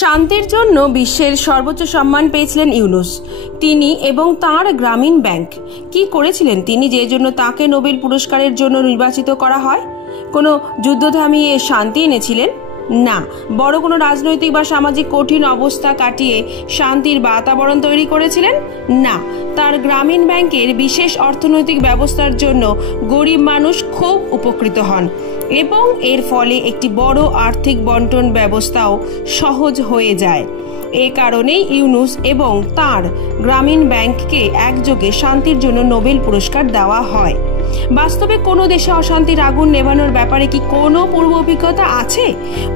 শান্তির জন্য বিশ্বের সর্বোচ্চ সম্মান পেয়েছিলেন ইউনুস। তিনি এবং তার গ্রামীণ ব্যাংক কি করেছিলেন তিনি যে জন্য তাকে নোবেল পুরস্কারের জন্য নির্বাচিত করা হয়? কোনো যুদ্ধ থামিয়ে শান্তি এনেছিলেন? না, বড় কোনো রাজনৈতিক বা সামাজিক কঠিন অবস্থা কাটিয়ে শান্তির বাতাবরণ তৈরি করেছিলেন? না, তার গ্রামীণ ব্যাংকের বিশেষ অর্থনৈতিক ব্যবস্থার জন্য গরিব মানুষ খুব উপকৃত হন এবং এর ফলে একটি বড় আর্থিক বন্টন ব্যবস্থাও সহজ হয়ে যায়। এ কারণেই ইউনুস এবং তার গ্রামীণ ব্যাংককে একযোগে শান্তির জন্য নোবেল পুরস্কার দেওয়া হয়। বাস্তবে কোনো দেশে অশান্তির আগুন নেভানোর ব্যাপারে কি কোনো পূর্ব অভিজ্ঞতা আছে?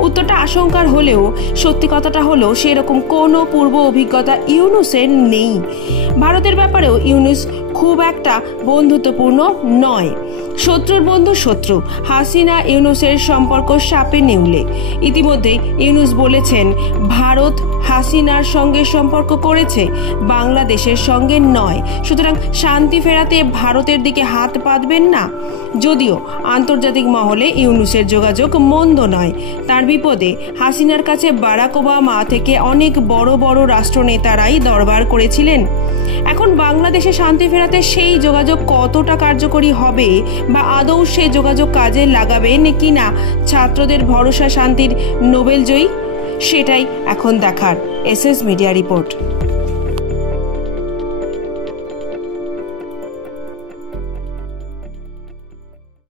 উত্তরটা আশঙ্কার হলেও সত্যি কথাটা হলো সেরকম কোনো পূর্ব অভিজ্ঞতা ইউনুসের নেই। ভারতের ব্যাপারেও ইউনুস খুব একটা বন্ধুত্বপূর্ণ নয়। শত্রুর বন্ধু শত্রু। হাসিনা ইউনুসের সম্পর্ক সাপে নেউলে। ইতিমধ্যে ইউনুস বলেছেন, ভারত হাসিনার সঙ্গে সম্পর্ক করেছে, বাংলাদেশের সঙ্গে নয়। সুতরাং শান্তি ফেরাতে ভারতের দিকে হাত পাতবেন না। যদিও আন্তর্জাতিক মহলে ইউনুসের যোগাযোগ মন্দ নয়, তার বিপদে হাসিনার কাছে বারাক ওবামা থেকে অনেক বড় বড় রাষ্ট্রনেতারাই দরবার করেছিলেন। এখন বাংলাদেশে শান্তি ফেরাতে সেই যোগাযোগ কতটা কার্যকরী হবে বা আদৌ সেই যোগাযোগ কাজে লাগাবেন কিনা ছাত্রদের ভরসা শান্তির নোবেল জয়ী, সেটাই এখন দেখার। SS media report.